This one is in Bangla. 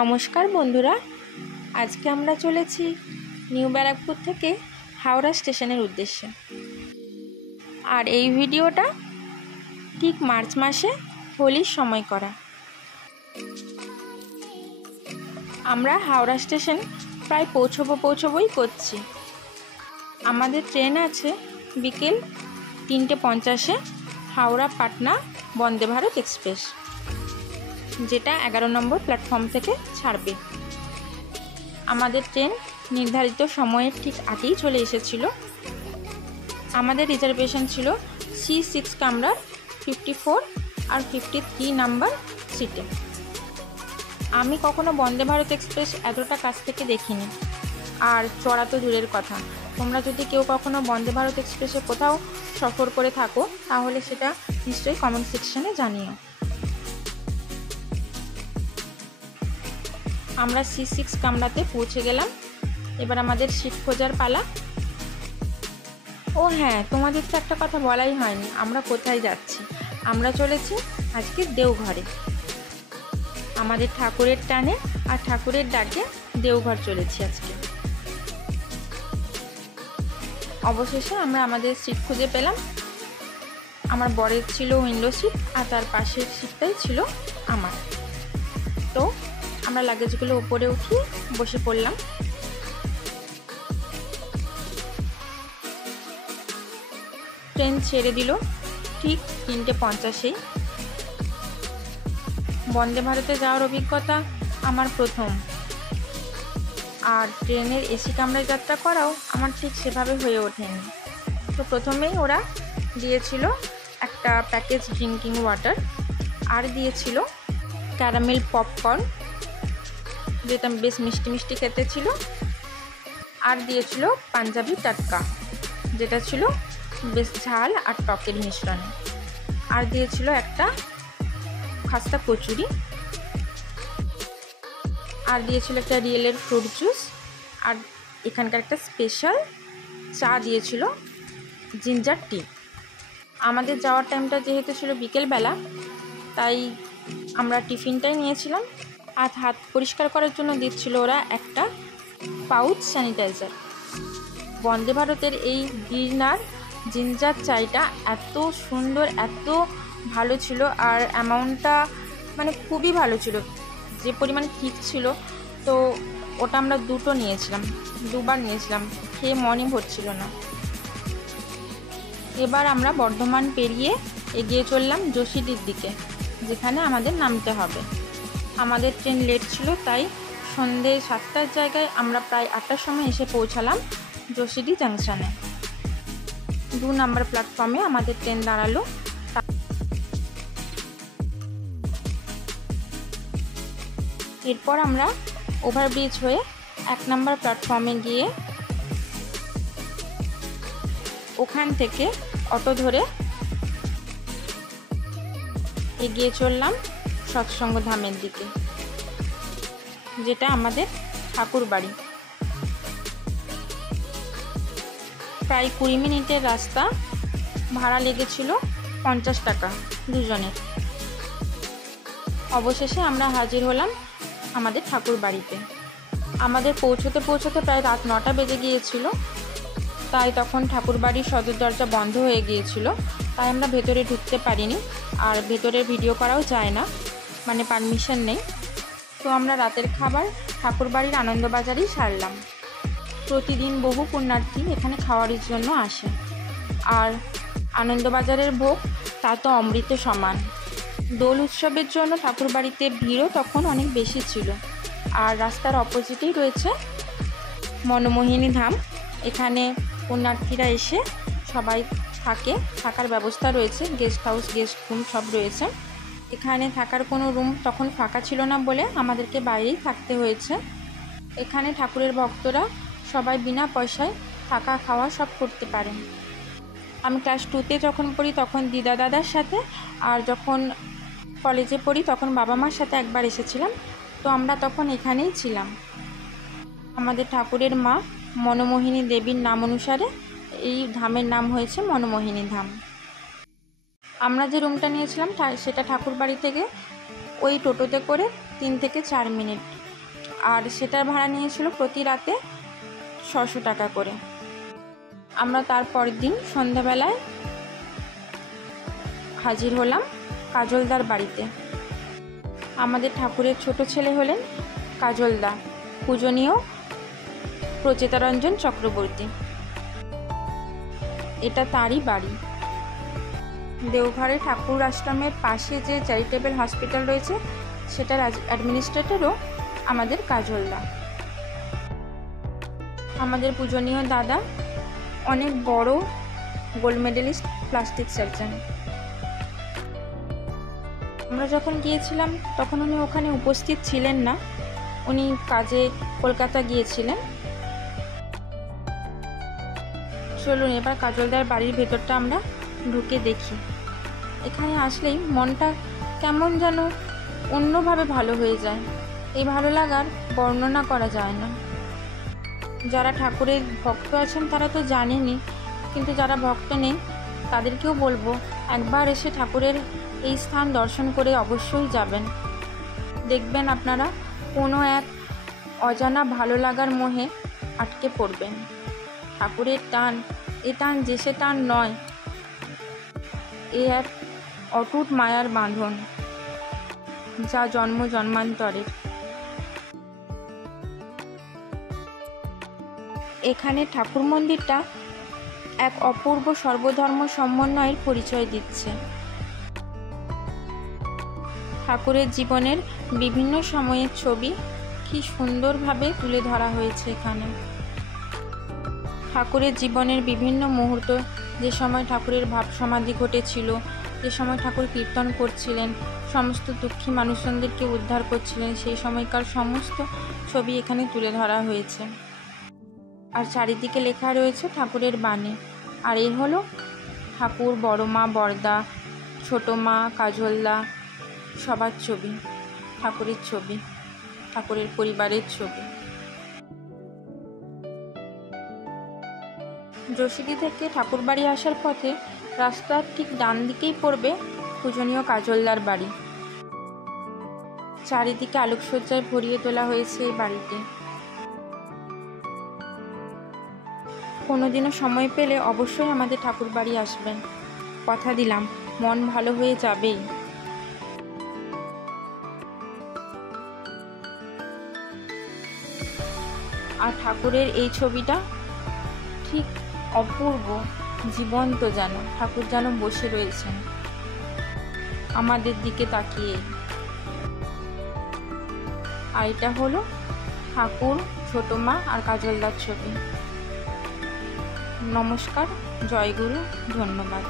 নমস্কার বন্ধুরা, আজকে আমরা চলেছি নিউ ব্যারাকপুর থেকে হাওড়া স্টেশনের উদ্দেশ্যে। আর এই ভিডিওটা ঠিক মার্চ মাসে হোলির সময় করা। আমরা হাওড়া স্টেশন প্রায় পৌঁছবই করছি। আমাদের ট্রেন আছে বিকেল 3:50 হাওড়া পাটনা বন্দে ভারত এক্সপ্রেস, যেটা 11 নম্বর প্ল্যাটফর্ম থেকে ছাড়বে। আমাদের ট্রেন নির্ধারিত সময়ের ঠিক আগেই চলে এসেছিল। আমাদের রিজার্ভেশন ছিল C6 কামরার 54 আর 53 নাম্বার সিটে। আমি কখনো বন্দে ভারত এক্সপ্রেস এতটা কাছ থেকে দেখিনি, আর চড়া তো দূরের কথা। তোমরা যদি কেউ কখনো বন্দে ভারত এক্সপ্রেসে কোথাও সফর করে থাকো তাহলে সেটা নিশ্চয়ই কমেন্ট সেকশনে জানিও। আমরা C6 কামরাতে পৌঁছে গেলাম। এবার আমাদের সিট খোঁজার পালা। ও হ্যাঁ, তোমাদের তো একটা কথা বলাই হয়নি, আমরা কোথায় যাচ্ছি। আমরা চলেছি আজকে দেওঘরে। আমাদের ঠাকুরের টানে আর ঠাকুরের ডাকে দেওঘর চলেছি আজকে। অবশেষে আমরা আমাদের সিট খুঁজে পেলাম। আমার বরের ছিল উইন্ডো সিট, আর তার পাশের সিটটাই ছিল আমার। তো আমরা লাগেজগুলো উপরে উঠিয়ে বসে পড়লাম। ট্রেন ছেড়ে দিল ঠিক 3:50। বন্দে ভারতে যাওয়ার অভিজ্ঞতা আমার প্রথম, আর ট্রেনের এসি কামরায় যাত্রা করাও আমার ঠিক সেভাবে হয়ে ওঠেনি। তো প্রথমেই ওরা দিয়েছিল একটা প্যাকেজ ড্রিঙ্কিং ওয়াটার, আর দিয়েছিল ক্যারামেল পপকর্ন, যেটা বেশ মিষ্টি মিষ্টি খেতে ছিল, আর দিয়েছিল পাঞ্জাবি টাটকা, যেটা ছিল বেশ ঝাল আর টকের মিশ্রণে, আর দিয়েছিল একটা খাস্তা কচুরি, আর দিয়েছিল একটা রিয়েলের ফ্রুট জুস, আর এখানকার একটা স্পেশাল চা দিয়েছিল, জিঞ্জার টি। আমাদের যাওয়ার টাইমটা যেহেতু ছিল বিকেলবেলা, তাই আমরা টিফিনটাই নিয়েছিলাম। আর হাত পরিষ্কার করার জন্য দিচ্ছিল ওরা একটা পাউচ স্যানিটাইজার। বন্দে ভারতের এই গিরনার জিঞ্জার চাইটা এত সুন্দর, এত ভালো ছিল, আর অ্যামাউন্টটা মানে খুবই ভালো ছিল, যে পরিমাণ ঠিক ছিল। তো ওটা আমরা দুবার নিয়েছিলাম, খেয়ে মনই ভরছিল না। এবার আমরা বর্ধমান পেরিয়ে এগিয়ে চললাম যশিডির দিকে, যেখানে আমাদের নামতে হবে। আমাদের ট্রেন লেট ছিল, তাই সন্ধ্যে 7টার জায়গায় আমরা প্রায় 8টার সময় এসে পৌঁছালাম যশিডি জাংশনে। 2 নাম্বার প্ল্যাটফর্মে আমাদের ট্রেন দাঁড়ালো। এরপর আমরা ওভারব্রিজ হয়ে 1 নাম্বার প্ল্যাটফর্মে গিয়ে ওখান থেকে অটো ধরে এগিয়ে চললাম সৎসঙ্গ ধামের দিকে, যেটা আমাদের ঠাকুর বাড়ি। প্রায় 20 মিনিটের রাস্তা, ভাড়া লেগেছিল 50 টাকা দুজনের। অবশেষে আমরা হাজির হলাম আমাদের ঠাকুর বাড়িতে। আমাদের পৌঁছতে প্রায় রাত 9টা বেজে গিয়েছিল, তাই তখন ঠাকুর বাড়ির সদর দরজা বন্ধ হয়ে গিয়েছিল, তাই আমরা ভেতরে ঢুকতে পারিনি, আর ভেতরে ভিডিও করাও যায় না, মানে পারমিশন নেই। তো আমরা রাতের খাবার ঠাকুর বাড়ির আনন্দবাজারেই সারলাম। প্রতিদিন বহু পুণ্যার্থী এখানে খাওয়ার জন্য আসে, আর আনন্দবাজারের ভোগ তা তো অমৃত সমান। দোল উৎসবের জন্য ঠাকুর বাড়িতে ভিড়ও তখন অনেক বেশি ছিল। আর রাস্তার অপোজিটেই রয়েছে মনমোহিনী ধাম। এখানে পুণ্যার্থীরা এসে সবাই থাকার ব্যবস্থা রয়েছে, গেস্ট হাউস, গেস্ট রুম সব রয়েছে। এখানে থাকার কোনো রুম তখন ফাঁকা ছিল না বলে আমাদেরকে বাইরেই থাকতে হয়েছে। এখানে ঠাকুরের ভক্তরা সবাই বিনা পয়সায় থাকা খাওয়া সব করতে পারেন। আমি ক্লাস 2তে যখন পড়ি তখন দিদা দাদার সাথে, আর যখন কলেজে পড়ি তখন বাবা মার সাথে একবার এসেছিলাম। তো আমরা তখন এখানেই ছিলাম। আমাদের ঠাকুরের মা মনমোহিনী দেবীর নাম অনুসারে এই ধামের নাম হয়েছে মনমোহিনী ধাম। আমরা যে রুমটা নিয়েছিলাম সেটা ঠাকুর বাড়ি থেকে ওই টোটোতে করে 3 থেকে 4 মিনিট, আর সেটার ভাড়া নিয়েছিল প্রতি রাতে 600 টাকা করে। আমরা তারপরের দিন সন্ধ্যাবেলায় হাজির হলাম কাজলদার বাড়িতে। আমাদের ঠাকুরের ছোট ছেলে হলেন কাজলদা, পূজনীয় প্রচেতারঞ্জন চক্রবর্তী। এটা তারই বাড়ি। দেওঘরে ঠাকুর আশ্রমের পাশে যে চ্যারিটেবল হসপিটাল রয়েছে সেটার অ্যাডমিনিস্ট্রেটরও আমাদের কাজলদা। আমাদের পূজনীয় দাদা অনেক বড় গোল্ড মেডেলিস্ট প্লাস্টিক সার্জন। আমরা যখন গিয়েছিলাম তখন উনি ওখানে উপস্থিত ছিলেন না, উনি কাজে কলকাতা গিয়েছিলেন। চলুন এবার কাজলদার বাড়ির ভেতরটা আমরা ঢুকে দেখি। এখানে আসলেই মনটা কেমন যেন অন্যভাবে ভালো হয়ে যায়। এই ভালো লাগার বর্ণনা করা যায় না। যারা ঠাকুরের ভক্ত আছেন তারা তো জানেনই, কিন্তু যারা ভক্ত নেই তাদেরকেও বলবো একবার এসে ঠাকুরের এই স্থান দর্শন করে অবশ্যই যাবেন। দেখবেন আপনারা কোনো এক অজানা ভালো লাগার মোহে আটকে পড়বেন। ঠাকুরের টান, এ টান যে সে টান নয়, এ এক অটুট মায়ার বাঁধন, যা জন্ম জন্মান্তরের। এখানে ঠাকুর মন্দিরটা এক অপূর্ব সর্বধর্ম সমন্বয়ের পরিচয় দিচ্ছে। ঠাকুরের জীবনের বিভিন্ন সময়ের ছবি কি সুন্দরভাবে তুলে ধরা হয়েছে এখানে। ঠাকুরের জীবনের বিভিন্ন মুহূর্ত, যে সময় ঠাকুরের ভাব সমাধি ঘটেছিল, যে সময় ঠাকুর কীর্তন করছিলেন, সমস্ত দুঃখী মানুষজনদেরকে উদ্ধার করছিলেন, সেই সময়কার সমস্ত ছবি এখানে তুলে ধরা হয়েছে। আর চারিদিকে লেখা রয়েছে ঠাকুরের বাণী। আর এই হলো ঠাকুর, বড় মা, বরদা, ছোট মা, কাজলদা, সবার ছবি, ঠাকুরের ছবি, ঠাকুরের পরিবারের ছবি। যশোরী থেকে ঠাকুরবাড়ি আসার পথে রাস্তার ঠিক ডান দিকেই পড়বে পূজনীয় কাজলদার বাড়ি। চারিদিকে আলোকসজ্জায় ভরিয়ে তোলা হয়েছে এই বাড়িটি। কোনোদিনও সময় পেলে অবশ্যই আমাদের ঠাকুরবাড়ি আসবেন, কথা দিলাম মন ভালো হয়ে যাবেই। আর ঠাকুরের এই ছবিটা ঠিক অপূর্ব, জীবন্ত, যেন ঠাকুর যেন বসে রয়েছেন আমাদের দিকে তাকিয়ে। আর এটা হলো ঠাকুর, ছোট মা আর কাজলদার ছবি। নমস্কার, জয়গুরু, ধন্যবাদ।